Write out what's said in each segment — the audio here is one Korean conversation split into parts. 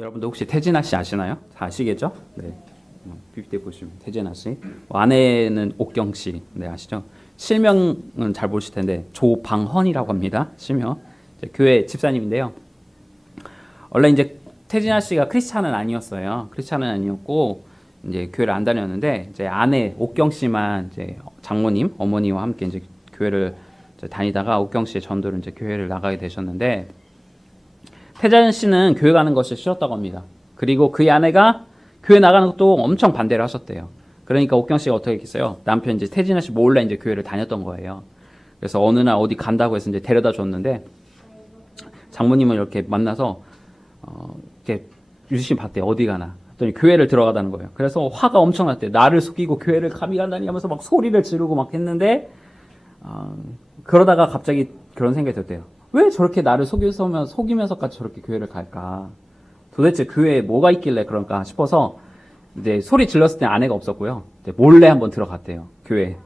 여러분들 혹시 태진아 씨 아시나요? 다 아시겠죠? 네. PPT 보시면 태진아 씨. 아내는 옥경 씨. 네, 아시죠? 실명은 잘 모르실 텐데 조방헌이라고 합니다. 실명. 교회 집사님인데요. 원래 이제 태진아 씨가 크리스찬은 아니었어요. 크리스찬은 아니었고 이제 교회를 안 다녔는데 이제 아내 옥경 씨만 이제 장모님, 어머니와 함께 이제 교회를 이제 다니다가 옥경 씨의 전도로 이제 교회를 나가게 되셨는데 태진 씨는 교회 가는 것이 싫었다고 합니다. 그리고 그의 아내가 교회 나가는 것도 엄청 반대를 하셨대요. 그러니까 옥경 씨가 어떻게 했겠어요? 남편 이제 태진아 씨 몰래 이제 교회를 다녔던 거예요. 그래서 어느 날 어디 간다고 해서 이제 데려다 줬는데 장모님을 이렇게 만나서 이렇게 유시신 봤대요. 어디 가나. 그랬더니 교회를 들어가다는 거예요. 그래서 화가 엄청 났대요. 나를 속이고 교회를 감히 간다니 하면서 막 소리를 지르고 막 했는데 그러다가 갑자기 그런 생각이 들었대요. 왜 저렇게 나를 속이면서까지 저렇게 교회를 갈까? 도대체 교회에 뭐가 있길래 그런가 싶어서 이제 소리 질렀을 때 아내가 없었고요. 몰래 한번 들어갔대요. 교회.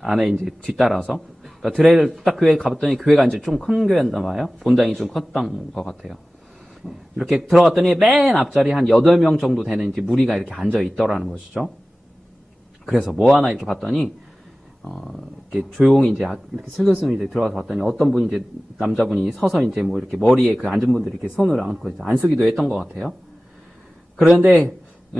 아내 이제 뒤따라서. 그러니까 딱 교회에 가봤더니 교회가 이제 좀 큰 교회였나 봐요. 본당이 좀 컸던 것 같아요. 이렇게 들어갔더니 맨 앞자리 한 8명 정도 되는 이제 무리가 이렇게 앉아 있더라는 것이죠. 그래서 뭐 하나 이렇게 봤더니 이렇게 조용히 이제 이렇게 슬슬 이제 들어가서 봤더니 어떤 분이 이제 남자분이 서서 이제 뭐 이렇게 머리에 그 앉은 분들이 이렇게 손을 얹고 안수기도 했던 것 같아요. 그런데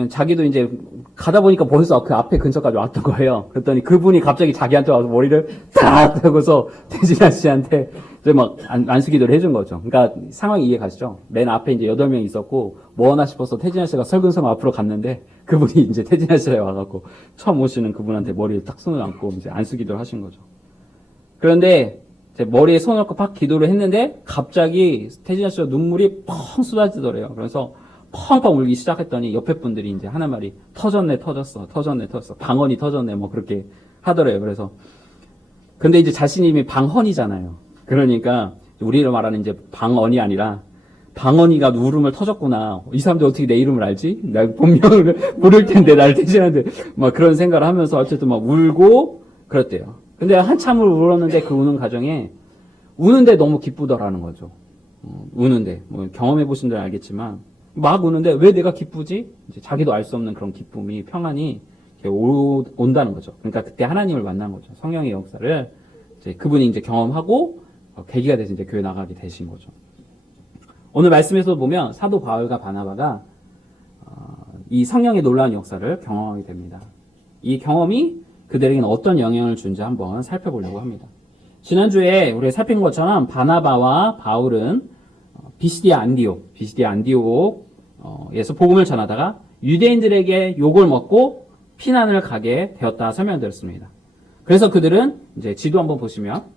자기도 이제 가다 보니까 벌써 그 앞에 근처까지 왔던 거예요. 그랬더니 그분이 갑자기 자기한테 와서 머리를 딱 하고서 태진아 씨한테 이제 막 안수기도를 해준 거죠. 그러니까 상황이 이해 가시죠? 맨 앞에 이제 8명 있었고 뭐 하나 싶어서 태진아 씨가 설근성 앞으로 갔는데 그분이 이제 태진아 씨에 와갖고 처음 오시는 그분한테 머리를 딱 손을 얹고 이제 안수기도를 하신 거죠. 그런데 제 머리에 손을 얹고 팍 기도를 했는데 갑자기 태진아 씨가 눈물이 펑 쏟아지더래요. 그래서 펑펑 울기 시작했더니 옆에 분들이 이제 하는 말이 터졌네 터졌어 방언이 터졌네 뭐 그렇게 하더래요. 그래서 근데 이제 자신이 방헌이잖아요. 그러니까 우리로 말하는 이제 방언이 아니라 방언이가 울음을 터졌구나. 이 사람들 어떻게 내 이름을 알지? 나 본명을 모를 텐데 나를 대신하는데 막 그런 생각을 하면서 어쨌든 막 울고 그랬대요. 근데 한참을 울었는데 그 우는 과정에 우는데 너무 기쁘더라는 거죠. 우는데 뭐 경험해 보신 분들은 알겠지만 막 우는데 왜 내가 기쁘지? 이제 자기도 알 수 없는 그런 기쁨이 평안이 온다는 거죠. 그러니까 그때 하나님을 만난 거죠. 성령의 역사를 이제 그분이 이제 경험하고 계기가 돼서 이제 교회 나가게 되신 거죠. 오늘 말씀에서 보면 사도 바울과 바나바가 이 성령의 놀라운 역사를 경험하게 됩니다. 이 경험이 그들에게는 어떤 영향을 준지 한번 살펴보려고 합니다. 지난주에 우리가 살핀 것처럼 바나바와 바울은 비시디아 안디옥에서 복음을 전하다가 유대인들에게 욕을 먹고 피난을 가게 되었다 설명드렸습니다. 그래서 그들은 이제 지도 한번 보시면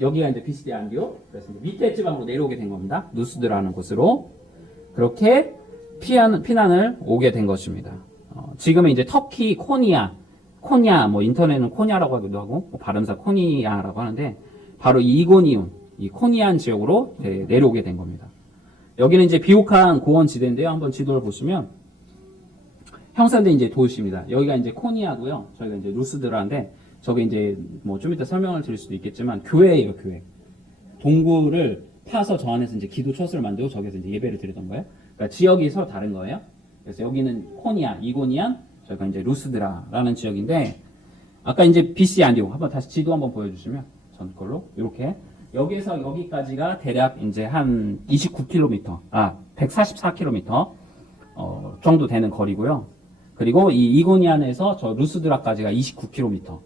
여기가 이제 비시디아 안디옥, 그래서 밑에 지방으로 내려오게 된 겁니다. 누스드라는 곳으로 그렇게 피난을 오게 된 것입니다. 지금은 이제 터키 코냐, 뭐 인터넷은 코냐라고 하기도 하고 뭐 발음사 코니아라고 하는데 바로 이 이고니움, 이 코니안 지역으로 내려오게 된 겁니다. 여기는 이제 비옥한 고원지대인데요. 한번 지도를 보시면 형성된 이제 도시입니다. 여기가 이제 코니아고요. 저희가 이제 루스드라인데 저게 이제 뭐 좀 이따 설명을 드릴 수도 있겠지만 교회예요, 교회. 동굴을 파서 저 안에서 이제 기도처스를 만들고 저기서 이제 예배를 드리던 거예요. 그러니까 지역이 서로 다른 거예요. 그래서 여기는 코니아, 이고니안, 저희가 이제 루스드라라는 지역인데 아까 이제 BC 안디옥 한번 다시 지도 한번 보여주시면 전 걸로 이렇게 여기에서 여기까지가 대략 이제 한 29km, 144km 정도 되는 거리고요. 그리고 이 이고니안에서 저 루스드라까지가 29km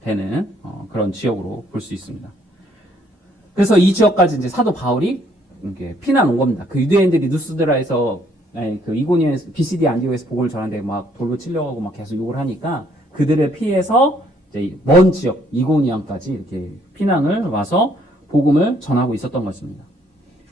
되는 그런 지역으로 볼 수 있습니다. 그래서 이 지역까지 이제 사도 바울이 이렇게 피난 온 겁니다. 그 유대인들이 루스드라에서 그 이고니안에서 BCD 안디옥에서 복음을 전하는데 막 돌로 치려고 하고 막 계속 욕을 하니까 그들을 피해서 이제 먼 지역 이고니안까지 이렇게 피난을 와서 복음을 전하고 있었던 것입니다.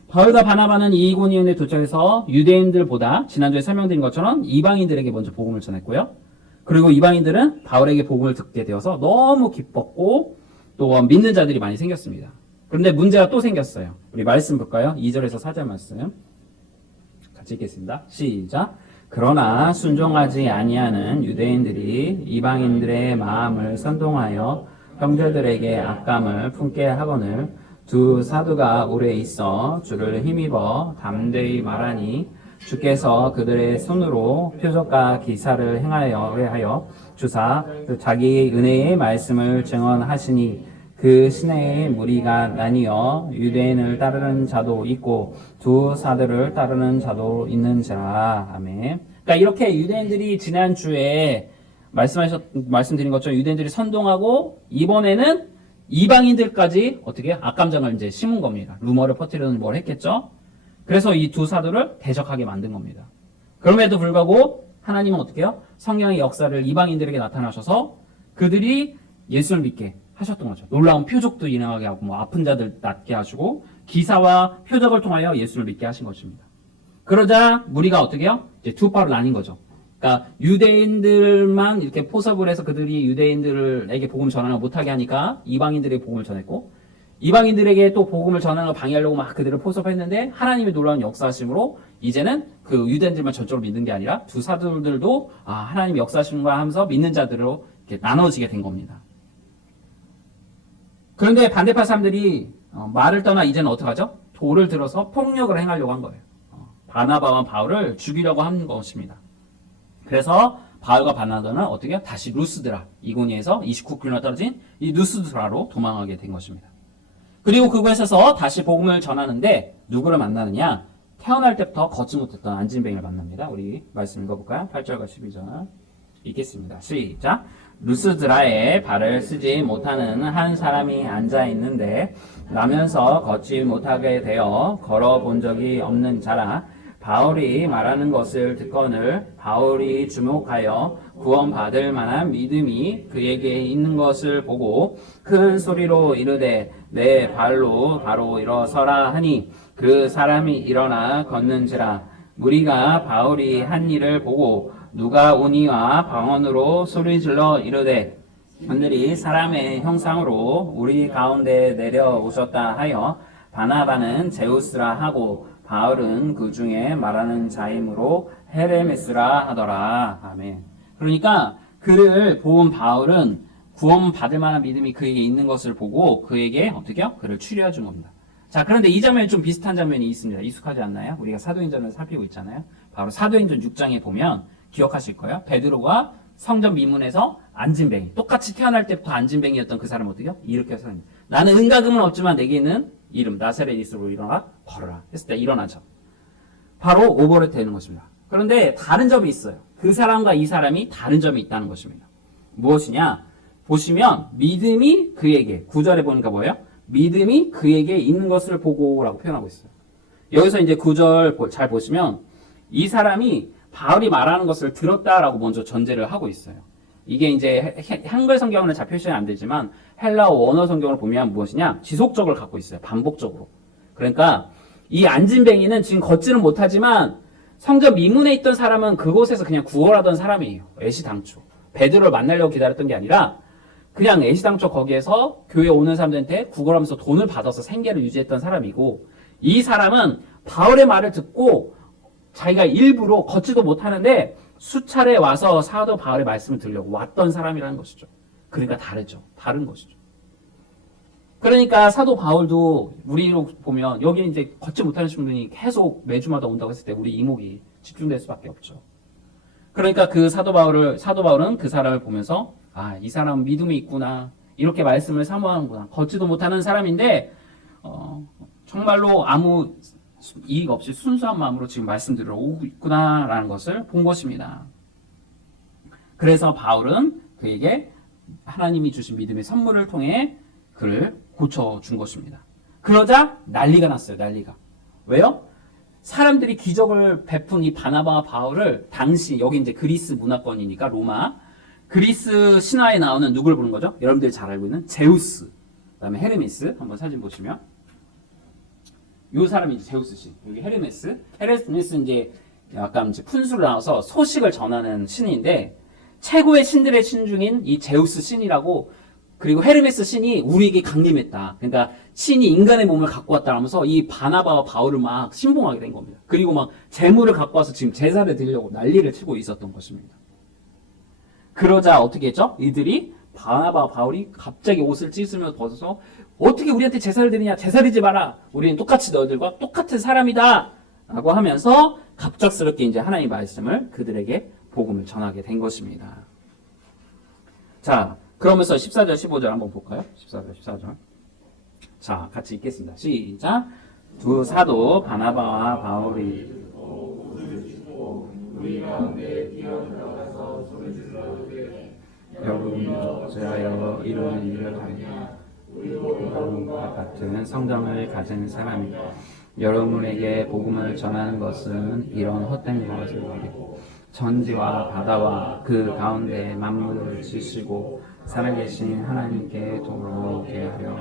바울과 바나바는 이 이고니온에 도착해서 유대인들보다 지난주에 설명드린 것처럼 이방인들에게 먼저 복음을 전했고요. 그리고 이방인들은 바울에게 복음을 듣게 되어서 너무 기뻤고 또 믿는 자들이 많이 생겼습니다. 그런데 문제가 또 생겼어요. 우리 말씀 볼까요? 2절에서 4절 말씀 같이 읽겠습니다. 시작. 그러나 순종하지 아니하는 유대인들이 이방인들의 마음을 선동하여 형제들에게 악감을 품게 하거늘 두 사도가 오래 있어 주를 힘입어 담대히 말하니 주께서 그들의 손으로 표적과 기사를 행하여 주사 자기 은혜의 말씀을 증언하시니 그 시내에 무리가 나뉘어 유대인을 따르는 자도 있고 두 사도를 따르는 자도 있는지라. 아멘. 그러니까 이렇게 유대인들이 지난주에 말씀드린 것처럼 유대인들이 선동하고 이번에는 이방인들까지 어떻게 악감정을 이제 심은 겁니다. 루머를 퍼뜨리는 뭘 했겠죠? 그래서 이 두 사도를 대적하게 만든 겁니다. 그럼에도 불구하고 하나님은 어떻게 해요? 성령의 역사를 이방인들에게 나타나셔서 그들이 예수를 믿게 하셨던 거죠. 놀라운 표적도 일어나게 하고 뭐 아픈 자들 낫게 하시고 기사와 표적을 통하여 예수를 믿게 하신 것입니다. 그러자 무리가 어떻게 해요? 이제 두 파로 나뉜 거죠. 그러니까 유대인들만 이렇게 포섭을 해서 그들이 유대인들에게 복음을 전하는 못하게 하니까 이방인들에게 복음을 전했고 이방인들에게 또 복음을 전하는 걸 방해하려고 막 그들을 포섭했는데 하나님의 놀라운 역사하심으로 이제는 그 유대인들만 전적으로 믿는 게 아니라 두 사도들도 하나님의 역사하심과 하면서 믿는 자들로 이렇게 나눠지게 된 겁니다. 그런데 반대파 사람들이 말을 떠나 이제는 어떡하죠? 돌을 들어서 폭력을 행하려고 한 거예요. 바나바와 바울을 죽이려고 한 것입니다. 그래서 바울과 바나바는 어떻게 해요? 다시 루스드라, 이고니에서 29km 떨어진 이 루스드라로 도망하게 된 것입니다. 그리고 그곳에서 다시 복음을 전하는데 누구를 만나느냐? 태어날 때부터 걷지 못했던 안진뱅이를 만납니다. 우리 말씀 읽어볼까요? 8절과 12절 읽겠습니다. 시작! 루스드라에 발을 쓰지 못하는 한 사람이 앉아 있는데 나면서 걷지 못하게 되어 걸어본 적이 없는 자라. 바울이 말하는 것을 듣거늘 바울이 주목하여 구원받을 만한 믿음이 그에게 있는 것을 보고 큰 소리로 이르되 내 발로 바로 일어서라 하니 그 사람이 일어나 걷는지라. 무리가 바울이 한 일을 보고 누가 오니와 방언으로 소리질러 이르되 그들이 사람의 형상으로 우리 가운데 내려오셨다 하여 바나바는 제우스라 하고 바울은 그 중에 말하는 자이므로 헤르메스라 하더라. 아멘. 그러니까 그를 본 바울은 구원받을 만한 믿음이 그에게 있는 것을 보고 그에게 어떻게 해요? 그를 추리해 준 겁니다. 자, 그런데 이 장면이 좀 비슷한 장면이 있습니다. 익숙하지 않나요? 우리가 사도행전을 살피고 있잖아요. 바로 사도행전 6장에 보면 기억하실 거예요. 베드로가 성전 미문에서 안진뱅이, 똑같이 태어날 때부터 안진뱅이였던 그 사람 어떻게 해요? 이렇게 해서 나는 은가금은 없지만 내게 있는 이름 나사렛 예수로 일어나 걸어라 했을 때 일어나죠. 바로 오버랩 되는 것입니다. 그런데 다른 점이 있어요. 그 사람과 이 사람이 다른 점이 있다는 것입니다. 무엇이냐? 보시면 믿음이 그에게 9절에 보니까 뭐예요? 믿음이 그에게 있는 것을 보고 라고 표현하고 있어요. 여기서 이제 9절 잘 보시면 이 사람이 바울이 말하는 것을 들었다라고 먼저 전제를 하고 있어요. 이게 이제 한글 성경은 잘 표시는 안 되지만 헬라어 원어 성경을 보면 무엇이냐? 지속적을 갖고 있어요. 반복적으로. 그러니까 이 안진뱅이는 지금 걷지는 못하지만 성전 미문에 있던 사람은 그곳에서 그냥 구걸하던 사람이에요. 애시당초. 베드로를 만나려고 기다렸던 게 아니라 그냥 애시당초 거기에서 교회 오는 사람들한테 구걸하면서 돈을 받아서 생계를 유지했던 사람이고 이 사람은 바울의 말을 듣고 자기가 일부러 걷지도 못하는데 수차례 와서 사도 바울의 말씀을 들으려고 왔던 사람이라는 것이죠. 그러니까 다르죠. 다른 것이죠. 그러니까 사도 바울도 우리로 보면 여기 이제 걷지 못하는 분이 계속 매주마다 온다고 했을 때 우리 이목이 집중될 수밖에 없죠. 그러니까 그 사도 바울은 그 사람을 보면서 이 사람은 믿음이 있구나. 이렇게 말씀을 사모하는구나. 걷지도 못하는 사람인데 정말로 아무 이익 없이 순수한 마음으로 지금 말씀드리러 오고 있구나라는 것을 본 것입니다. 그래서 바울은 그에게 하나님이 주신 믿음의 선물을 통해 그를 고쳐준 것입니다. 그러자 난리가 났어요. 난리가. 왜요? 사람들이 기적을 베푼 이 바나바와 바울을 당시 여기 이제 그리스 문화권이니까 로마 그리스 신화에 나오는 누굴 보는 거죠? 여러분들이 잘 알고 있는 제우스, 그다음에 헤르메스. 한번 사진 보시면 이 사람이 이제 제우스 신. 여기 헤르메스. 헤르메스 이제 약간 이제 푼수로 나와서 소식을 전하는 신인데 최고의 신들의 신 중인 이 제우스 신이라고. 그리고 헤르메스 신이 우리에게 강림했다. 그러니까 신이 인간의 몸을 갖고 왔다 하면서 이 바나바와 바울을 막 신봉하게 된 겁니다. 그리고 막 재물을 갖고 와서 지금 제사를 드리려고 난리를 치고 있었던 것입니다. 그러자 어떻게 했죠? 이들이 바나바와 바울이 갑자기 옷을 찢으며 벗어서 어떻게 우리한테 제사를 드리냐? 제사 드리지 마라. 우리는 똑같이 너희들과 똑같은 사람이다. 라고 하면서 갑작스럽게 이제 하나님의 말씀을 그들에게 복음을 전하게 된 것입니다. 자, 그러면서 14절, 15절 한번 볼까요? 14절, 14절. 자, 같이 읽겠습니다. 시작. 두 사도 바나바와 바울이 여러분이 어찌하여 이런 일을 하냐? 여러분과 같은 성정을 가진 사람이 여러분에게 복음을 전하는 것은 이런 헛된 것을 버리고 천지와 바다와 그 가운데 만물을 지시고 살아계신 하나님께 돌아오게 하려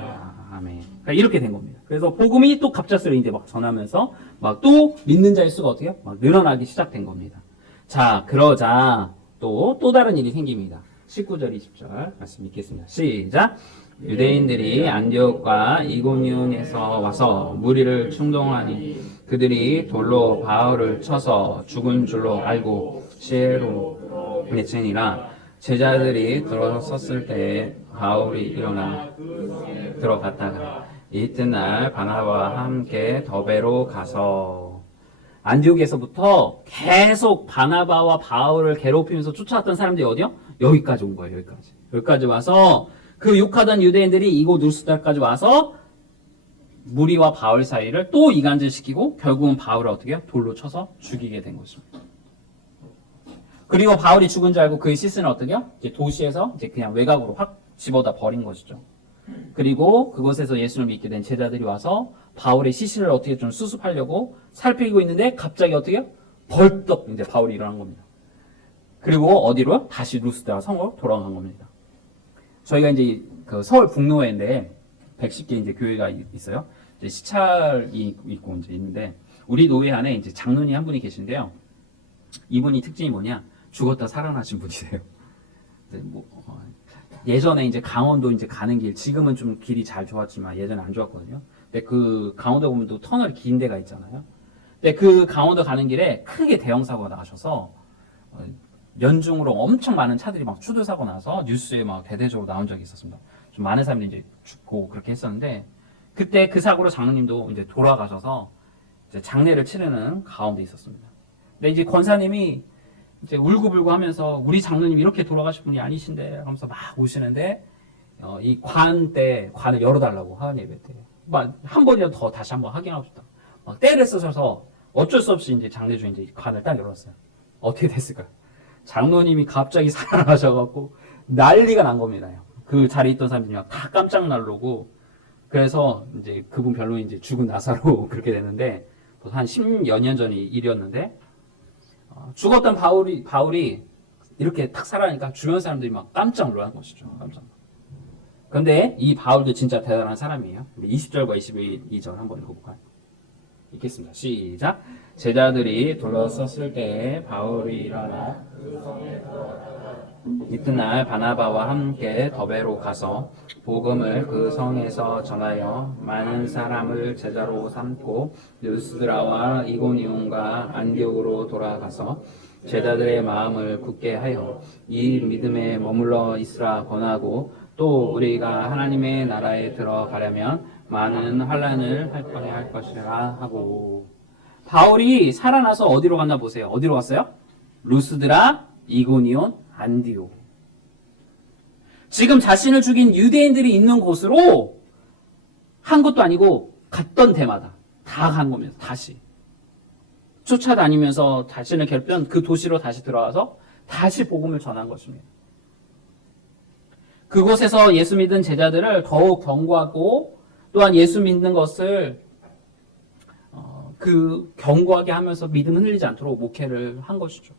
아멘. 그러니까 이렇게 된 겁니다. 그래서 복음이 또 갑작스레 이제 막 전하면서 막 또 믿는 자의 수가 어떻게 막 늘어나기 시작된 겁니다. 자, 그러자 또 다른 일이 생깁니다. 19절, 20절 말씀 읽겠습니다. 시작. 유대인들이 안디옥과 이고니온에서 와서 무리를 충동하니 그들이 돌로 바울을 쳐서 죽은 줄로 알고 시에로 내치니라. 제자들이 들어섰을 때 바울이 일어나 들어갔다가 이튿날 바나바와 함께 더베로 가서 안디옥에서부터 계속 바나바와 바울을 괴롭히면서 쫓아왔던 사람들이 어디요? 여기까지 온 거예요. 여기까지 와서 그 욕하던 유대인들이 이곳 루스달까지 와서 무리와 바울 사이를 또 이간질시키고 결국은 바울을 어떻게 해요? 돌로 쳐서 죽이게 된 것입니다. 그리고 바울이 죽은 줄 알고 그의 시신을 어떻게 해요? 이제 도시에서 이제 그냥 외곽으로 확 집어다 버린 것이죠. 그리고 그곳에서 예수를 믿게 된 제자들이 와서 바울의 시신을 어떻게 좀 수습하려고 살피고 있는데 갑자기 어떻게 해요? 벌떡 이제 바울이 일어난 겁니다. 그리고 어디로? 다시 루스드라 성으로 돌아간 겁니다. 저희가 이제 그 서울 북노회인데 110개 이제 교회가 있어요. 이제 시찰이 있고 이제 있는데 우리 노회 안에 이제 장로님 한 분이 계신데요. 이분이 특징이 뭐냐? 죽었다 살아나신 분이세요. 예전에 이제 강원도 이제 가는 길, 지금은 좀 길이 잘 좋았지만 예전에 안 좋았거든요. 근데 그 강원도 보면 또 터널 긴 데가 있잖아요. 근데 그 강원도 가는 길에 크게 대형 사고가 나셔서 연중으로 엄청 많은 차들이 막 추돌 사고 나서 뉴스에 막 대대적으로 나온 적이 있었습니다. 좀 많은 사람들이 이제 죽고 그렇게 했었는데 그때 그 사고로 장로님도 이제 돌아가셔서 이제 장례를 치르는 가운데 있었습니다. 근데 이제 권사님이 이제 울고불고 하면서 우리 장로님 이렇게 돌아가신 분이 아니신데 하면서 막 오시는데 이 관을 열어달라고 하은 예배 때 막 한 번이라도 더 다시 한번 확인하고 싶다. 막 때를 쓰셔서 어쩔 수 없이 이제 장례 중에 이제 관을 딱 열었어요. 어떻게 됐을까요? 장로님이 갑자기 살아나셔갖고 난리가 난 겁니다. 그 자리에 있던 사람들이 막 다 깜짝 놀라고 그래서 이제 그분 별로 이제 죽은 나사로 그렇게 됐는데 한 10여 년 전이 일이었는데 죽었던 바울이 이렇게 탁 살아나니까 주변 사람들이 막 깜짝 놀라는 것이죠. 깜짝 놀라. 그런데 이 바울도 진짜 대단한 사람이에요. 20절과 22절 한번 읽어볼까요? 읽겠습니다. 시작. 제자들이 둘러섰을 때 바울이 일어나 이튿날 바나바와 함께 더베로 가서 복음을 그 성에서 전하여 많은 사람을 제자로 삼고 루스드라와 이고니온과 안디옥으로 돌아가서 제자들의 마음을 굳게 하여 이 믿음에 머물러 있으라 권하고 또 우리가 하나님의 나라에 들어가려면 많은 환난을 할 것이라 하고 바울이 살아나서 어디로 갔나 보세요. 어디로 갔어요? 루스드라, 이고니온, 안디옥. 지금 자신을 죽인 유대인들이 있는 곳으로 한 것도 아니고 갔던 데마다 다 간 겁니다. 다시. 쫓아다니면서 자신을 괴롭혔던 그 도시로 다시 들어가서 다시 복음을 전한 것입니다. 그곳에서 예수 믿은 제자들을 더욱 경고하고 또한 예수 믿는 것을 경고하게 하면서 믿음 흔들리지 않도록 목회를 한 것이죠.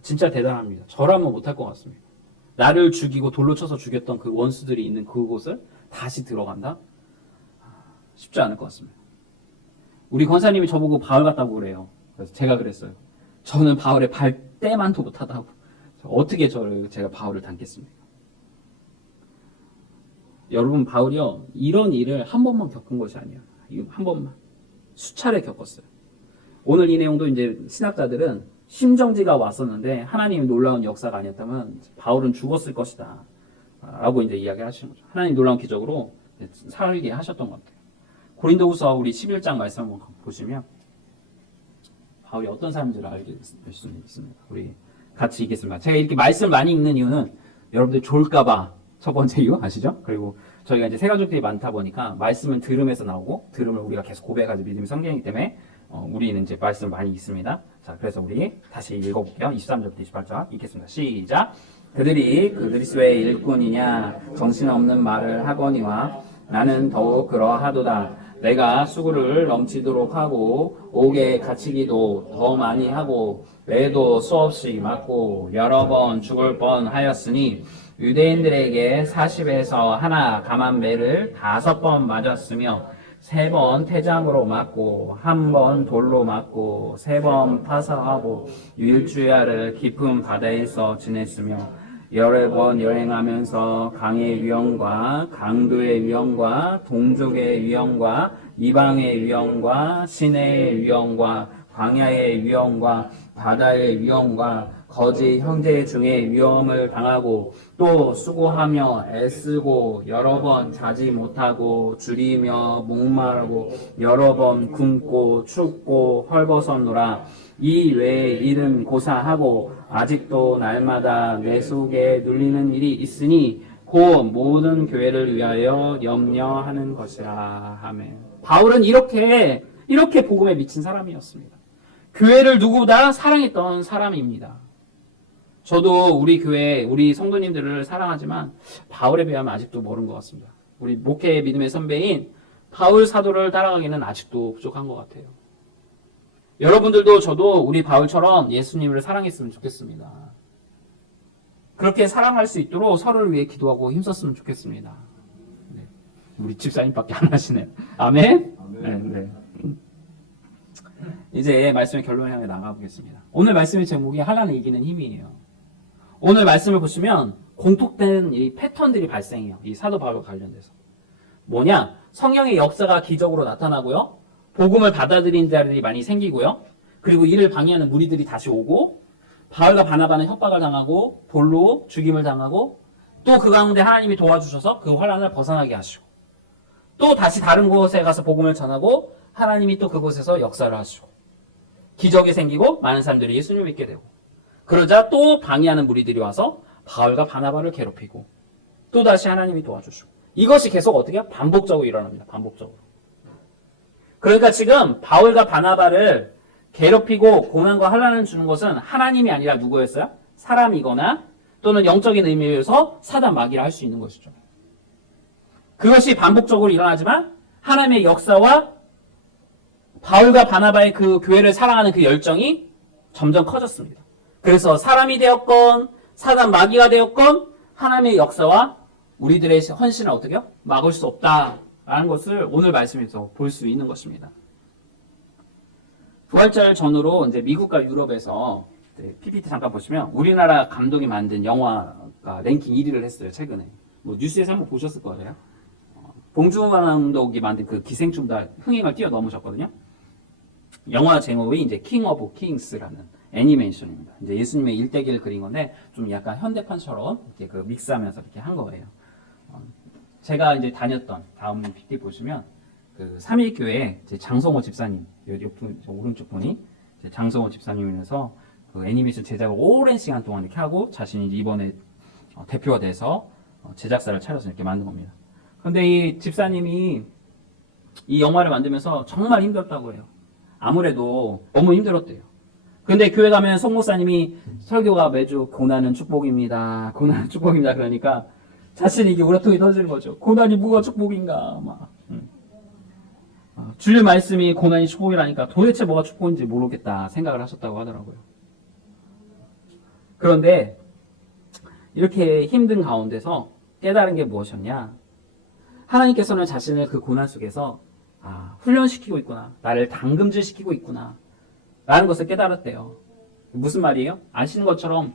진짜 대단합니다. 저라면 못할 것 같습니다. 나를 죽이고 돌로 쳐서 죽였던 그 원수들이 있는 그곳을 다시 들어간다? 쉽지 않을 것 같습니다. 우리 권사님이 저보고 바울 같다고 그래요. 그래서 제가 그랬어요. 저는 바울의 발때만도 못하다고. 어떻게 제가 바울을 닮겠습니까? 여러분, 바울이요, 이런 일을 한 번만 겪은 것이 아니에요. 한 번만. 수차례 겪었어요. 오늘 이 내용도 이제 신학자들은 심정지가 왔었는데 하나님이 놀라운 역사가 아니었다면 바울은 죽었을 것이다. 라고 이제 이야기를 하시는 거죠. 하나님 놀라운 기적으로 살게 하셨던 것 같아요. 고린도후서 우리 11장 말씀 한번 보시면 바울이 어떤 사람인지를 알게 될 수 있습니다. 우리 같이 읽겠습니다. 제가 이렇게 말씀을 많이 읽는 이유는 여러분들 좋을까봐 첫 번째 이유 아시죠? 그리고 저희가 이제 세가족들이 많다 보니까 말씀은 들음에서 나오고 들음을 우리가 계속 고백하지 믿음이 성경이기 때문에 우리는 이제 말씀을 많이 읽습니다. 자, 그래서 우리 다시 읽어볼게요. 23절부터 28절 읽겠습니다. 시작. 그들이 그리스도의 일꾼이냐 정신없는 말을 하거니와 나는 더욱 그러하도다. 내가 수고를 넘치도록 하고 옥에 갇히기도 더 많이 하고 매도 수없이 맞고 여러 번 죽을 뻔하였으니 유대인들에게 40에서 하나 감한 매를 5번 맞았으며 3번 태장으로 맞고 1번 돌로 맞고 3번 파사하고 일주야를 깊은 바다에서 지냈으며 여러 번 여행하면서 강의 위험과 강도의 위험과 동족의 위험과 이방의 위험과 시내의 위험과 광야의 위험과 바다의 위험과 거짓 형제 중에 위험을 당하고 또 수고하며 애쓰고 여러 번 자지 못하고 줄이며 목마르고 여러 번 굶고 춥고 헐벗었노라. 이 외에 일은 고사하고 아직도 날마다 내 속에 눌리는 일이 있으니 곧 모든 교회를 위하여 염려하는 것이라. 아멘. 바울은 이렇게 복음에 미친 사람이었습니다. 교회를 누구보다 사랑했던 사람입니다. 저도 우리 교회, 우리 성도님들을 사랑하지만 바울에 비하면 아직도 모르는 것 같습니다. 우리 목회 믿음의 선배인 바울 사도를 따라가기는 아직도 부족한 것 같아요. 여러분들도 저도 우리 바울처럼 예수님을 사랑했으면 좋겠습니다. 그렇게 사랑할 수 있도록 서로를 위해 기도하고 힘썼으면 좋겠습니다. 네. 우리 집사님밖에 안 하시네요. 아멘? 아멘. 네. 이제 말씀의 결론을 향해 나가보겠습니다. 오늘 말씀의 제목이 하나는 이기는 힘이에요. 오늘 말씀을 보시면 공통된 이 패턴들이 발생해요. 이 사도 바울과 관련돼서. 뭐냐? 성령의 역사가 기적으로 나타나고요. 복음을 받아들인 자들이 많이 생기고요. 그리고 이를 방해하는 무리들이 다시 오고 바울과 바나바는 협박을 당하고 돌로 죽임을 당하고 또 그 가운데 하나님이 도와주셔서 그 환난을 벗어나게 하시고 또 다시 다른 곳에 가서 복음을 전하고 하나님이 또 그곳에서 역사를 하시고 기적이 생기고 많은 사람들이 예수님을 믿게 되고 그러자 또 방해하는 무리들이 와서 바울과 바나바를 괴롭히고 또 다시 하나님이 도와주시고 이것이 계속 어떻게 반복적으로 일어납니다. 반복적으로. 그러니까 지금 바울과 바나바를 괴롭히고 고난과 환난을 주는 것은 하나님이 아니라 누구였어요? 사람이거나 또는 영적인 의미에서 사단 마귀라 할 수 있는 것이죠. 그것이 반복적으로 일어나지만 하나님의 역사와 바울과 바나바의 그 교회를 사랑하는 그 열정이 점점 커졌습니다. 그래서 사람이 되었건 사단 마귀가 되었건 하나님의 역사와 우리들의 헌신을 어떻게 막을 수 없다라는 것을 오늘 말씀에서 볼 수 있는 것입니다. 부활절 전후로 이제 미국과 유럽에서 PPT 잠깐 보시면 우리나라 감독이 만든 영화가 랭킹 1위를 했어요. 최근에 뭐 뉴스에서 한번 보셨을 거예요. 봉준호 감독이 만든 그 기생충다 흥행을 뛰어넘으셨거든요. 영화 제목이 이제 킹 오브 킹스라는 애니메이션입니다. 이제 예수님의 일대기를 그린 건데 좀 약간 현대판처럼 이렇게 그 믹스하면서 이렇게 한 거예요. 제가 이제 다녔던 다음 PPT 보시면 그 삼일교회 장성호 집사님, 오른쪽 분이 장성호 집사님이면서 그 애니메이션 제작을 오랜 시간 동안 이렇게 하고 자신이 이번에 대표가 돼서 제작사를 차려서 이렇게 만든 겁니다. 근데 이 집사님이 이 영화를 만들면서 정말 힘들었다고 해요. 아무래도 너무 힘들었대요. 근데 교회 가면 송목사님이 설교가 매주 고난은 축복입니다. 고난은 축복입니다. 그러니까 자신이 이게 우라통이 터지는 거죠. 고난이 뭐가 축복인가 막. 주일 말씀이 고난이 축복이라니까 도대체 뭐가 축복인지 모르겠다 생각을 하셨다고 하더라고요. 그런데 이렇게 힘든 가운데서 깨달은 게 무엇이었냐? 하나님께서는 자신을 그 고난 속에서 훈련시키고 있구나. 나를 당금질시키고 있구나. 라는 것을 깨달았대요. 무슨 말이에요? 아시는 것처럼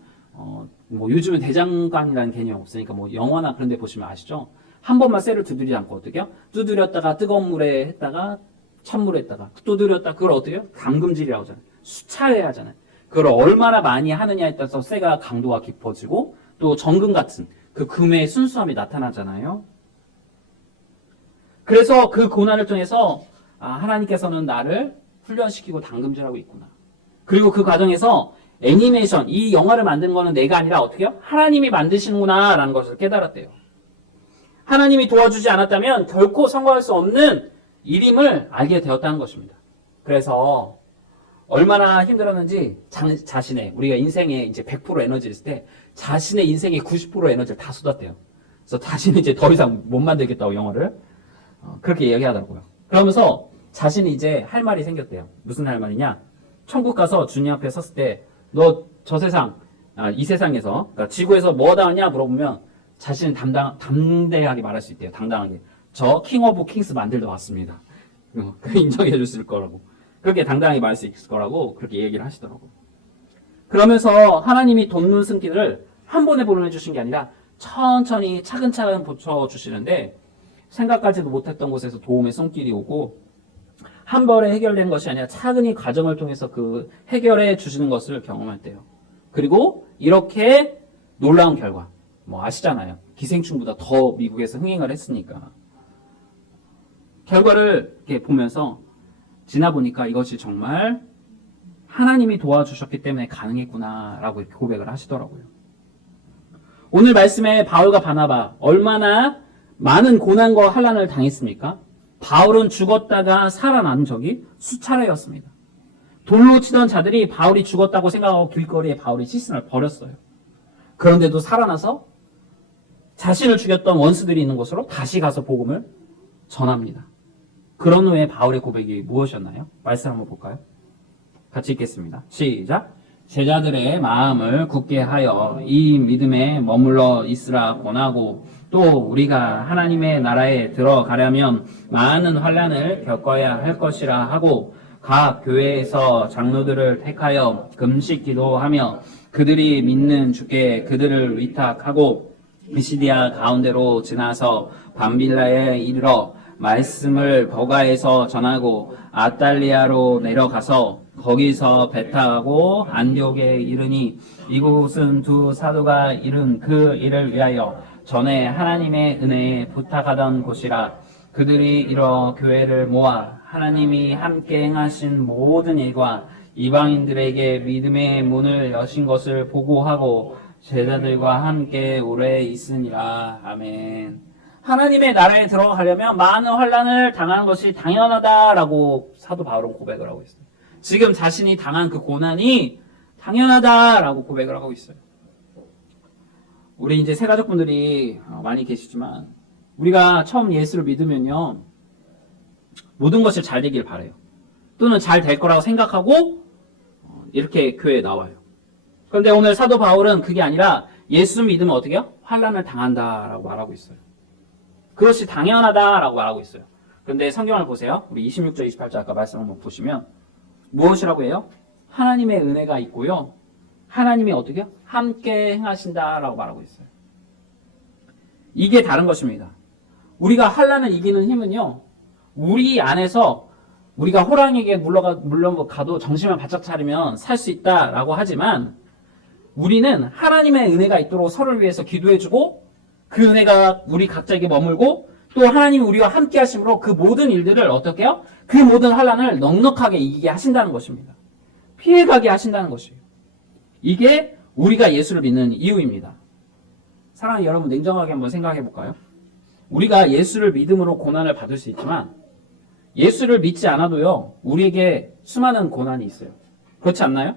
뭐 요즘은 대장간이라는 개념이 없으니까 뭐 영화나 그런 데 보시면 아시죠? 한 번만 쇠를 두드리지 않고 어떻게 해요? 두드렸다가 뜨거운 물에 했다가 찬물에 했다가 두드렸다가 그걸 어떻게 해요? 담금질이라고 하잖아요. 수차례 하잖아요. 그걸 얼마나 많이 하느냐에 따라서 쇠가 강도가 깊어지고 또 정금 같은 그 금의 순수함이 나타나잖아요. 그래서 그 고난을 통해서 하나님께서는 나를 훈련시키고 당금질하고 있구나. 그리고 그 과정에서 애니메이션, 이 영화를 만드는 거는 내가 아니라 어떻게요? 하나님이 만드시는구나 라는 것을 깨달았대요. 하나님이 도와주지 않았다면 결코 성공할 수 없는 일임을 알게 되었다는 것입니다. 그래서 얼마나 힘들었는지 자신의 우리가 인생에 이제 100% 에너지를 있을 때 자신의 인생의 90% 에너지를 다 쏟았대요. 그래서 자신이 이제 더 이상 못 만들겠다고 영어를 그렇게 얘기하더라고요. 그러면서 자신이 이제 할 말이 생겼대요. 무슨 할 말이냐? 천국 가서 주님 앞에 섰을 때 너 저 세상 이 세상에서 그러니까 지구에서 뭐다 하냐 물어보면 자신은 담대하게 말할 수 있대요. 당당하게. 저 킹 오브 킹스 만들러 왔습니다. 인정해 줬을 거라고. 그렇게 당당하게 말할 수 있을 거라고 그렇게 얘기를 하시더라고요. 그러면서 하나님이 돕는 승기를 한 번에 보내주신 게 아니라 천천히 차근차근 붙여주시는데 생각하지도 못했던 곳에서 도움의 손길이 오고 한 번에 해결된 것이 아니라 차근히 과정을 통해서 그 해결해 주시는 것을 경험할 때요. 그리고 이렇게 놀라운 결과 뭐 아시잖아요. 기생충보다 더 미국에서 흥행을 했으니까 결과를 이렇게 보면서 지나보니까 이것이 정말 하나님이 도와주셨기 때문에 가능했구나라고 이렇게 고백을 하시더라고요. 오늘 말씀에 바울과 바나바 얼마나 많은 고난과 환난을 당했습니까? 바울은 죽었다가 살아난 적이 수차례였습니다. 돌로 치던 자들이 바울이 죽었다고 생각하고 길거리에 바울의 시신을 버렸어요. 그런데도 살아나서 자신을 죽였던 원수들이 있는 곳으로 다시 가서 복음을 전합니다. 그런 후에 바울의 고백이 무엇이었나요? 말씀 한번 볼까요? 같이 읽겠습니다. 시작! 제자들의 마음을 굳게 하여 이 믿음에 머물러 있으라 권하고 또 우리가 하나님의 나라에 들어가려면 많은 환난을 겪어야 할 것이라 하고 각 교회에서 장로들을 택하여 금식 기도하며 그들이 믿는 주께 그들을 위탁하고 비시디아 가운데로 지나서 밤빌라에 이르러 말씀을 버가에서 전하고 아탈리아로 내려가서 거기서 배 타고 안디옥에 이르니 이곳은 두 사도가 이룬 그 일을 위하여 전에 하나님의 은혜에 부탁하던 곳이라. 그들이 이러 교회를 모아 하나님이 함께 행하신 모든 일과 이방인들에게 믿음의 문을 여신 것을 보고하고 제자들과 함께 오래 있으니라. 아멘. 하나님의 나라에 들어가려면 많은 환난을 당하는 것이 당연하다라고 사도 바울은 고백을 하고 있어요. 지금 자신이 당한 그 고난이 당연하다라고 고백을 하고 있어요. 우리 이제 새가족분들이 많이 계시지만 우리가 처음 예수를 믿으면요 모든 것이 잘 되길 바라요. 또는 잘 될 거라고 생각하고 이렇게 교회에 나와요. 그런데 오늘 사도 바울은 그게 아니라 예수 믿으면 어떻게 해요? 환난을 당한다라고 말하고 있어요. 그것이 당연하다라고 말하고 있어요. 그런데 성경을 보세요. 우리 26절 28절 아까 말씀 한번 보시면 무엇이라고 해요? 하나님의 은혜가 있고요. 하나님이 어떻게 해요? 함께 행하신다라고 말하고 있어요. 이게 다른 것입니다. 우리가 환난을 이기는 힘은요. 우리 안에서 우리가 호랑이에게 물러가도 정신만 바짝 차리면 살 수 있다라고 하지만 우리는 하나님의 은혜가 있도록 서로를 위해서 기도해주고 그 은혜가 우리 각자에게 머물고 또 하나님이 우리와 함께 하심으로 그 모든 일들을 어떻게 해요? 그 모든 환난을 넉넉하게 이기게 하신다는 것입니다. 피해가게 하신다는 것이에요. 이게 우리가 예수를 믿는 이유입니다. 사랑하는 여러분, 냉정하게 한번 생각해 볼까요? 우리가 예수를 믿음으로 고난을 받을 수 있지만 예수를 믿지 않아도요 우리에게 수많은 고난이 있어요. 그렇지 않나요?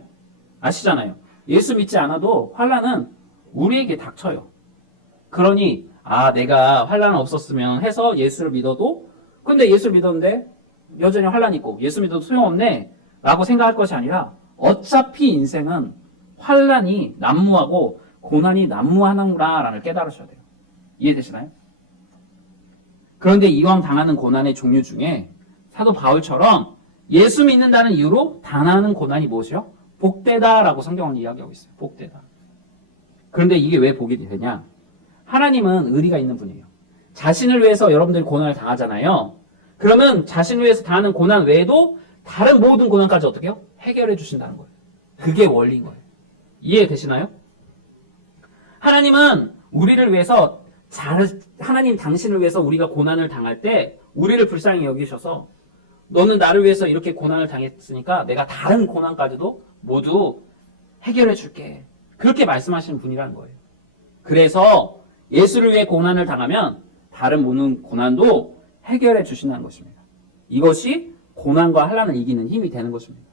아시잖아요. 예수 믿지 않아도 환난은 우리에게 닥쳐요. 그러니 내가 환난 없었으면 해서 예수를 믿어도 근데 예수를 믿었는데 여전히 환난이 있고 예수 믿어도 소용없네 라고 생각할 것이 아니라 어차피 인생은 환난이 난무하고 고난이 난무하는구나 라는 깨달으셔야 돼요. 이해되시나요? 그런데 이왕 당하는 고난의 종류 중에 사도 바울처럼 예수 믿는다는 이유로 당하는 고난이 무엇이요? 복되다라고 성경은 이야기하고 있어요. 복되다. 그런데 이게 왜 복이 되냐? 하나님은 의리가 있는 분이에요. 자신을 위해서 여러분들이 고난을 당하잖아요. 그러면 자신을 위해서 당하는 고난 외에도 다른 모든 고난까지 어떻게 해요? 해결해 주신다는 거예요. 그게 원리인 거예요. 이해되시나요? 하나님은 우리를 위해서 하나님 당신을 위해서 우리가 고난을 당할 때 우리를 불쌍히 여기셔서 너는 나를 위해서 이렇게 고난을 당했으니까 내가 다른 고난까지도 모두 해결해 줄게. 그렇게 말씀하시는 분이라는 거예요. 그래서 예수를 위해 고난을 당하면 다른 모든 고난도 해결해 주신다는 것입니다. 이것이 고난과 환난을 이기는 힘이 되는 것입니다.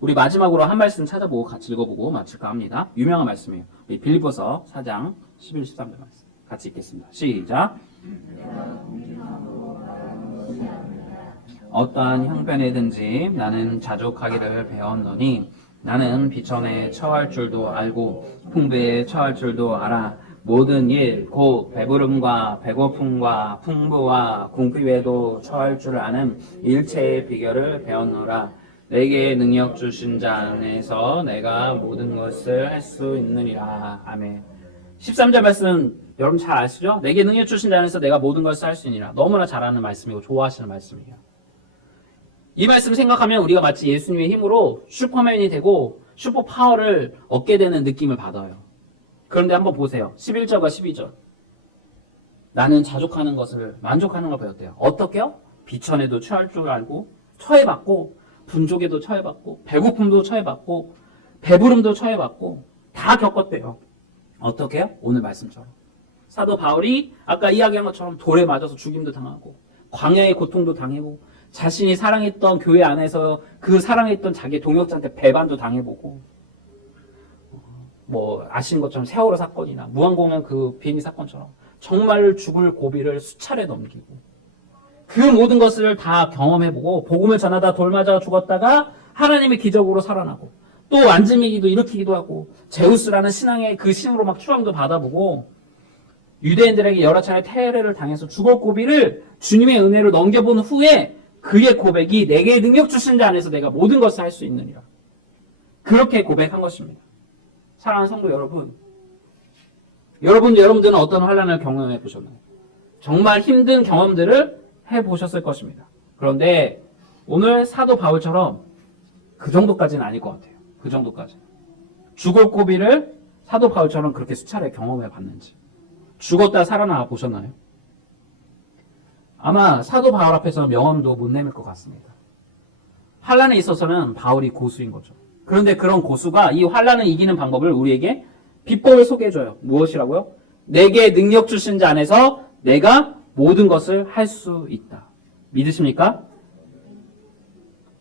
우리 마지막으로 한 말씀 찾아보고 같이 읽어보고 마칠까 합니다. 유명한 말씀이에요. 우리 빌립보서 4장 11, 13절 말씀 같이 읽겠습니다. 시작. 어떠한 형편이든지 나는 자족하기를 배웠노니 나는 비천에 처할 줄도 알고 풍부에 처할 줄도 알아. 모든 일, 곧 배부름과 배고픔과 풍부와 궁핍에도 처할 줄 아는 일체의 비결을 배웠노라. 내게 능력 주신 자 안에서 내가 모든 것을 할 수 있느니라. 아멘. 13절 말씀 여러분 잘 아시죠? 내게 능력 주신 자 안에서 내가 모든 것을 할 수 있느니라. 너무나 잘 아는 말씀이고 좋아하시는 말씀이에요. 이 말씀 생각하면 우리가 마치 예수님의 힘으로 슈퍼맨이 되고 슈퍼파워를 얻게 되는 느낌을 받아요. 그런데 한번 보세요. 11절과 12절. 나는 자족하는 것을 만족하는 걸 배웠대요. 어떻게요? 비천에도 처할 줄 알고 처해봤고 분족에도 처해봤고 배고픔도 처해봤고 배부름도 처해봤고 다 겪었대요. 어떻게요? 오늘 말씀처럼. 사도 바울이 아까 이야기한 것처럼 돌에 맞아서 죽임도 당하고 광야의 고통도 당해보고 자신이 사랑했던 교회 안에서 그 사랑했던 자기 동역자한테 배반도 당해보고 뭐 아시는 것처럼 세월호 사건이나 무한공항 그 비행기 사건처럼 정말 죽을 고비를 수차례 넘기고 그 모든 것을 다 경험해보고 복음을 전하다 돌 맞아 죽었다가 하나님의 기적으로 살아나고 또 안지미기도 일으키기도 하고 제우스라는 신앙의 그 신으로 막 추앙도 받아보고 유대인들에게 여러 차례 테러를 당해서 죽을 고비를 주님의 은혜로 넘겨본 후에 그의 고백이 내게 능력 주신 자 안에서 내가 모든 것을 할 수 있느니라. 그렇게 고백한 것입니다. 사랑하는 성도 여러분, 여러분들은 어떤 환난을 경험해 보셨나요? 정말 힘든 경험들을 해보셨을 것입니다. 그런데 오늘 사도 바울처럼 그 정도까지는 아닐 것 같아요. 그 정도까지. 죽을 고비를 사도 바울처럼 그렇게 수차례 경험해 봤는지. 죽었다 살아나 보셨나요? 아마 사도 바울 앞에서 명함도 못 내밀 것 같습니다. 환난에 있어서는 바울이 고수인 거죠. 그런데 그런 고수가 이 환난을 이기는 방법을 우리에게 비법을 소개해줘요. 무엇이라고요? 내게 능력 주신 자 안에서 내가 모든 것을 할 수 있다. 믿으십니까?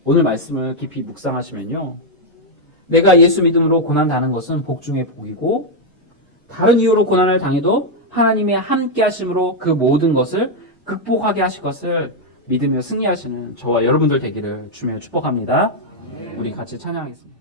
오늘 말씀을 깊이 묵상하시면요. 내가 예수 믿음으로 고난 당하는 것은 복 중의 복이고 다른 이유로 고난을 당해도 하나님의 함께 하심으로 그 모든 것을 극복하게 하실 것을 믿으며 승리하시는 저와 여러분들 되기를 주며 축복합니다. 우리 같이 찬양하겠습니다.